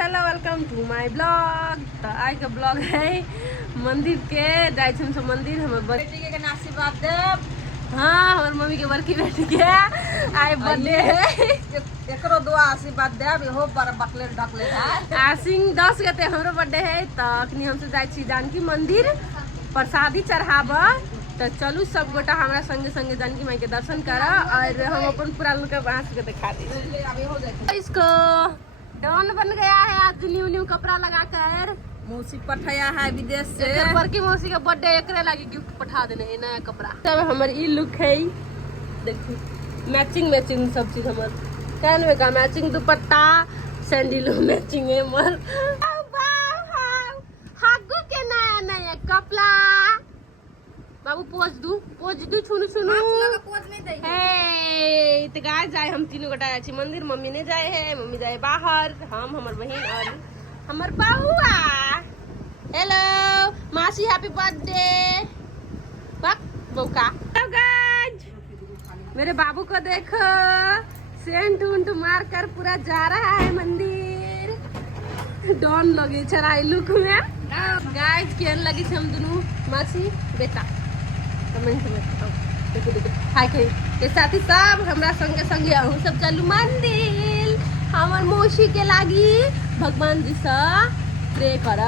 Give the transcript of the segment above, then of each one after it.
Hello welcome to my blog. तो आज का ब्लॉग है मंदिर के जाए सब मंदिर हमारे बेटी के आशीर्वाद देव। हाँ हमारे मम्मी के बड़की बेटी के आज बर्थडे है। एकरो दुआ आशीर्वाद देव हो पर बकले ढकले आसिन 10 गते हमरो बर्थडे है। तो अखनी हम से जाए जानकी मंदिर प्रसादी चढ़ाब। तो चलू सब गोटा हमारा संगे संगे जानकी माई के दर्शन कर और हम अपन पूरा लोग के दिखा दी। इसको डॉन बन गया है आज न्यू न्यू कपड़ा लगा कर। मौसी पठाया है विदेश से। बड़की मौसी का बर्थडे एकरे लागी गिफ्ट पठा देने है नया कपड़ा। सब हमारे ई लुक है देखी मैचिंग मैचिंग सब चीज हमार कान में का मैचिंग दुपट्टा सैंडलो मैचिंग है मर हागो के नया नया कपड़ा। बाबू पोज दू छुनु छुनु पोज नहीं दे हे तो गाय जाए हम तीनों गोटा जाए मंदिर। मम्मी ने जाए है मम्मी जाए बाहर हम हमार बहन और हमार बाबुआ। हेलो मासी हैप्पी बर्थडे बउका। गाइस मेरे बाबू को देखो सेंट उंट मार कर पूरा जा रहा है मंदिर। डॉन लगे चराई लुक में गाइस केन लगी हम दोनों मासी बेटा कमेंट में देखो देखो हाय के साथ ही सब हमरा संगे संगे अहू सब चलू मंदिर हमर मौसी के लागी भगवान जी से प्रे कर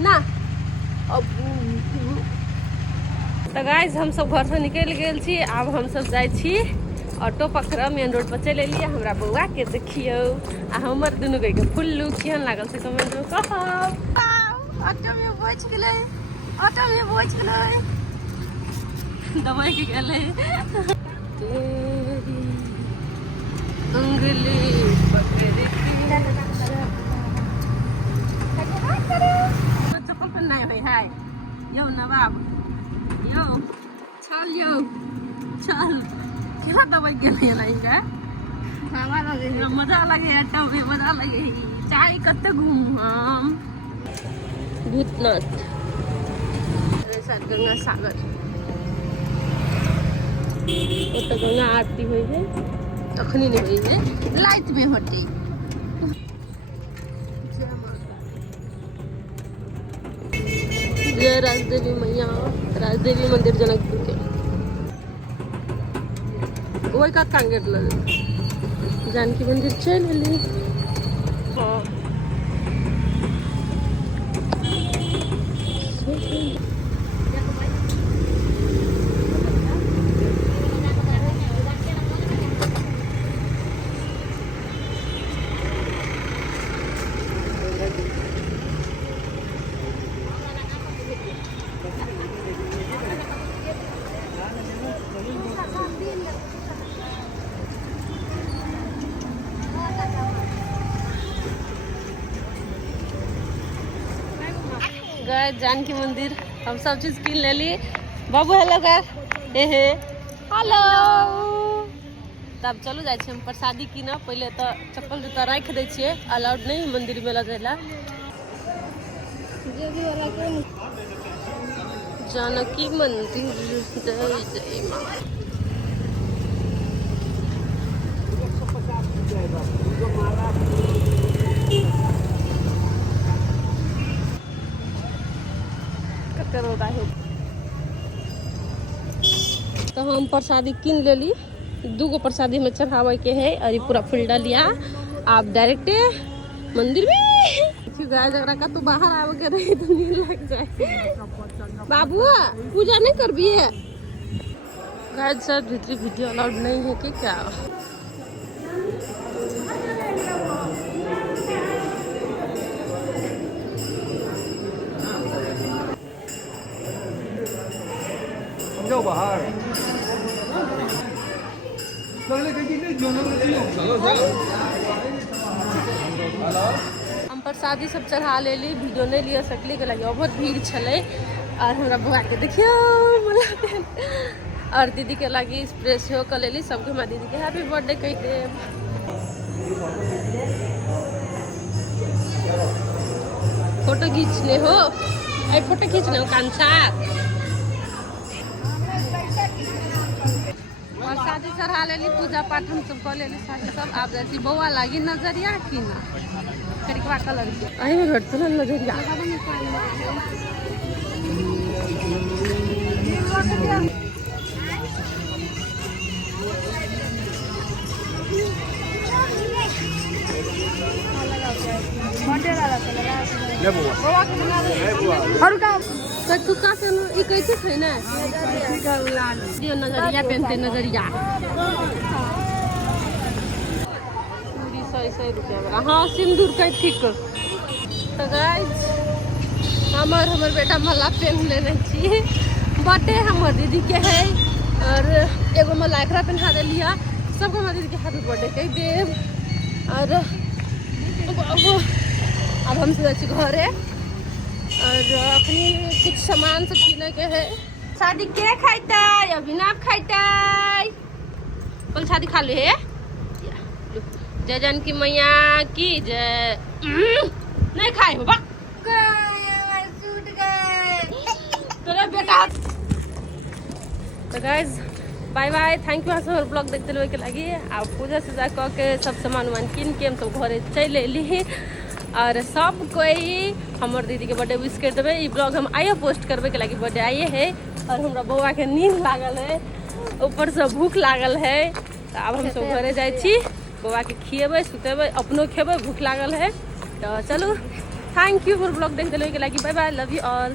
ना। तो गाइस हम सब घर से निकल गेल छी। अब हम सब जाय छी ऑटो पकड़ मेन रोड पर चले लिए। हमरा बउआ के देखियो आ हमर दुनू के फुल लुक केहन लागल से कमेंट में कहब। ऑटो में बैठ गेलै ऑटो में बैठ गेलै दवाई के गले तेरी उंगली पकड़ चप्पल पहनना है यो नवाब यो चल क्या दवाई के लिए मजा लगे ऑटो में मजा लगे चाय कते घूम हम भूतनाथ गंगा सागर तो गंगा आरती हुई है अखनी नहीं हुई है लाइट में हटे। जय राजदेवी मैया राजदेवी मंदिर जनकपुर के वही का कांगेर जानकी मंदिर चल ली। गए जानकी मंदिर हम सब चीज किन ले ली। बाबू हेलो कर हे हेलो। तब चलो जाए हम प्रसादी किन पहले तो चप्पल जूता रख दे छे अलाउड नहीं मंदिर में लगेला। जानकी मंदिर जय जय माँ। तो हम प्रसादी किन ले ली 2 गो प्रसादी में चढ़ावे के है और ये पूरा फुलडा लिया। आप डायरेक्ट मंदिर में जरा का तो बाहर आवे के रही तो नहीं लग जाए। बाबू पूजा नहीं कर भी है गाइस सर भीतरी वीडियो अलाउड नहीं है कि क्या। बाहर हम प्रसादी सब चढ़ा ले ली वीडियो नहीं लिया सकली के लगे बहुत भीड़ छले। और हमरा बुआ के देखियो और दीदी के लगी स्प्रेस हो कर ले सबके हमारे दीदी के हैप्पी बर्थडे कह दे। फोटो खींचने हो फोटो खींचने हो कांसा प्रसादी चढ़ा ले पूजा पाठ हम सब कर ले सब। आप जैसी बउआ लगी नजरिया की ना करिकवा कलर के अही में भेटतो ना नजरिया और का तू का से ई कैसे छै ना दियो नजरिया पहनते नजरिया पूरी 100 रुपया वाला हाँ सिंदूर का ठीक तो गाइस हमर बेटा मला पहन लेने छी बर्थडे हमर दीदी के है और एगो मला एकरा पहना देलिया सबको हमर दीदी के हैप्पी बर्थडे कह देव और अब हम सोचे छी घरे और अपनी कुछ सामान सब किने के है शादी के खाइता अभिनव खाइता बोल शादी खा ले जय जानकी मैया की जय नहीं खाए हो तेरे बेटा तो guys bye bye thank you हमारे ब्लॉग देखते हुए के लगी आप पूजा सजा कऽ के सब सामान उमान किन के हम सब घरे चल एली और सब कोई हमारे दीदी के बर्थडे विश कर देवे ई ब्लॉग हम आइए पोस्ट करबे के लगी बर्थडे आइए है और हमरा बौआ के नींद लागल है ऊपर से भूख लागल है तो अब हम सब घरे जाइ छी बौआ के खिएबै सुतेबै अपनो खेबै भूख लागल है तो चलो थैंक यू फॉर ब्लॉग देखते हुए के लगी bye bye love you all.